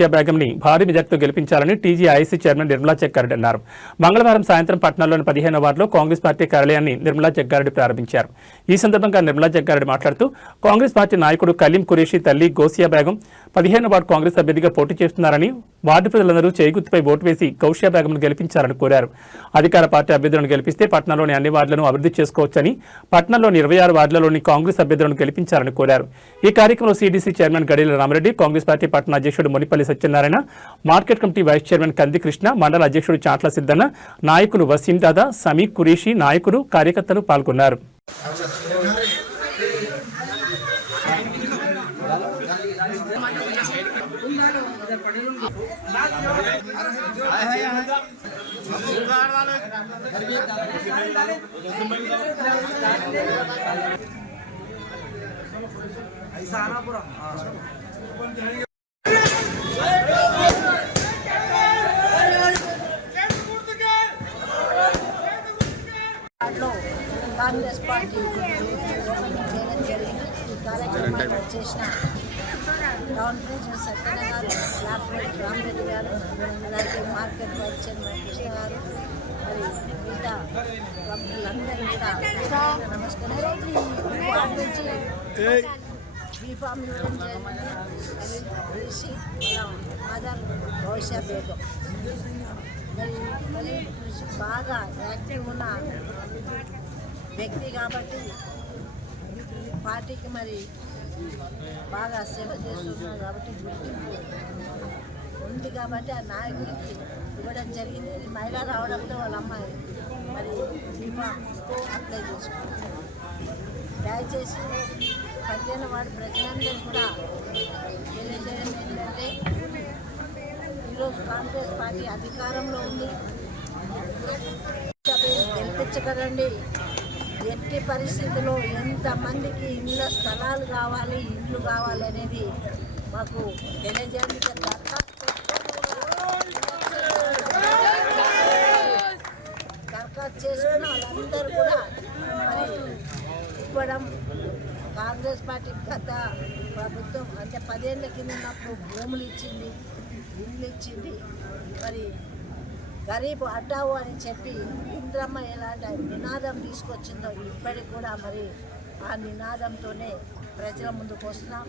గౌసియా బేగంని భారీ మెజార్టీతో గెలిపించాలని టీజీఐసీ చైర్మన్ నిర్మలా జగ్గారెడ్డి అన్నారు. మంగళవారం సాయంత్రం పట్టణంలోని 15వ వార్డులో కాంగ్రెస్ పార్టీ కార్యాలయాన్ని నిర్మలా జగ్గారెడ్డి ప్రారంభించారు. ఈ సందర్భంగా నిర్మలా జగ్గారెడ్డి మాట్లాడుతూ కాంగ్రెస్ పార్టీ నాయకుడు కలీం ఖురేషీ తల్లి గౌసియా బేగం 15వ వార్డు కాంగ్రెస్ అభ్యర్థిగా పోటీ చేస్తున్నారని, వార్డు ప్రజలందరూ చేయిగుర్తుపై ఓటు వేసి గౌసియా బేగంను గెలిపించాలని కోరారు. అధికార పార్టీ అభ్యర్థులను గెలిపిస్తే పట్టణంలోని అన్ని వార్డులను అభివృద్ధి చేసుకోవచ్చని, పట్టణంలోని 26 వార్డులలోని కాంగ్రెస్ అభ్యర్థులను గెలిపించాలని కోరారు. ఈ కార్యక్రమంలో CDC chairman Gadila Ramareddy, Congress party పట్టణ అధ్యక్షుడు Munipalli Satyanarayana, market committee vice chairman Kandi Krishna, మండల అధ్యక్షుడు చాట్ల సిద్దన్న, నాయకులు వసీం దాదా, సమీక్ ఖురేషీ, నాయకులు, కార్యకర్తలు పాల్గొన్నారు. కాంగ్రెస్ పార్టీ ఓపెనింగ్ చేయడం జరిగింది. ఈ కార్యక్రమాన్ని చేసిన టౌన్ ప్రెసిడెంట్ సత్యన గారు, లాక్రెడ్డి రామరెడ్డి గారు, అలాగే మార్కెట్ వైస్ చైర్మన్ కృష్ణ గారు, మరి మిగతా కంపెనీలందరూ కూడా నమస్కారం. వాటి నుంచి బీఫామ్ ఇవ్వడం జరిగింది. మదర్ గౌసియా బేగం మరి బాగా యాక్టివ్ ఉన్న వ్యక్తి కాబట్టి పార్టీకి మరి బాగా సేవ చేస్తున్నారు కాబట్టి గుర్తింపు ఉంది కాబట్టి ఆ నాయకుడికి ఇవ్వడం జరిగింది. మహిళ రావడంతో వాళ్ళ అమ్మాయి మరి బీఫామ్ అప్లై చేసుకుంటారు. దయచేసి 15వ వార్డు ప్రజలందరూ కూడా తెలియజేయడం ఏంటంటే ఈరోజు కాంగ్రెస్ పార్టీ అధికారంలో ఉంది, గెలిపించగలండి. ఎట్టి పరిస్థితుల్లో ఎంతమందికి ఇళ్ళ స్థలాలు కావాలి, ఇండ్లు కావాలి అనేది మాకు తెలియజేయడానికి దరఖాస్తు చేసుకున్న వాళ్ళందరూ కూడా మరి ఇవ్వడం. కాంగ్రెస్ పార్టీ గత ప్రభుత్వం అంటే 10 ఏళ్ళ కింద ఉన్నప్పుడు భూములు ఇచ్చింది, ఇండ్లు ఇచ్చింది. మరి గరీబ్ హటావు అని చెప్పి ఇంద్రమ్మ ఎలాంటి నినాదం తీసుకొచ్చిందో ఇప్పటికి కూడా మరి ఆ నినాదంతోనే ప్రజల ముందుకు వస్తున్నాం.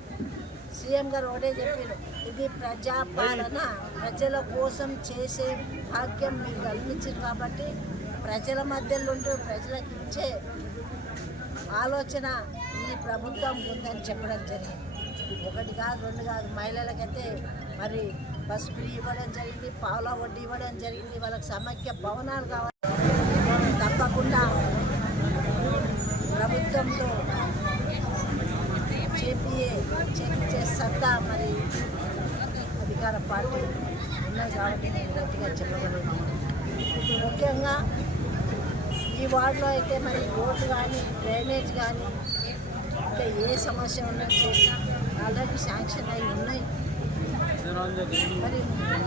సీఎం గారు ఒకటే చెప్పారు, ఇది ప్రజాపాలన, ప్రజల కోసం చేసే భాగ్యం మీకు కల్పించింది కాబట్టి ప్రజల మధ్యలో ఉంటూ ప్రజలకు ఇచ్చే ఆలోచన ఈ ప్రభుత్వం ఉందని చెప్పడం జరిగింది. 1 కాదు 2 కాదు, మహిళలకైతే మరి బస్ ఫ్రీ ఇవ్వడం జరిగింది, పావులా వడ్డీ ఇవ్వడం జరిగింది. వాళ్ళకి సమైక్య భవనాలు కావాలి. తప్పకుండా ప్రభుత్వంలో చేపించే సత్తా మరి అధికార పార్టీ ఉన్నాయి కాబట్టి నేను గట్టిగా చెప్పగలను. ముఖ్యంగా ఈ వార్డులో అయితే మరి రోడ్డు కానీ, డ్రైనేజ్ కానీ, ఇంకా ఏ సమస్య ఉన్నా చేసినా ఆల్రెడీ శాంక్షన్ అయి ఉన్నాయి. మరి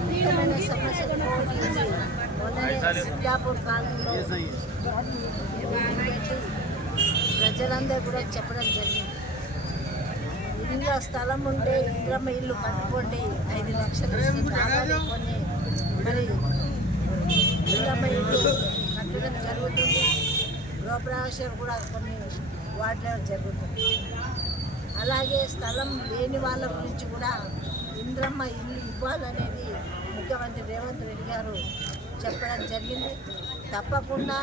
ముఖ్యమైన సమస్యలు మొన్ననే సింగాపూర్ కాలనీలో పెట్టి ప్రజలందరూ కూడా చెప్పడం జరిగింది. ఇళ్ళ స్థలం ఉంటే ఇంద్రమ్మ ఇల్లు కట్టుకోండి, 5 లక్షలు ఇస్తుంది. కొన్ని మరి ఇంద్రమ్మ ఇల్లు కట్టడం జరుగుతుంది. గృహప్రవేశం కూడా కొన్ని వాటిలో జరుగుతుంది. అలాగే స్థలం లేని వాళ్ళ గురించి కూడా ఇంద్రమ్మ ఇల్లు ఇవ్వాలనేది ముఖ్యమంత్రి రేవంత్ రెడ్డి గారు చెప్పడం జరిగింది. తప్పకుండా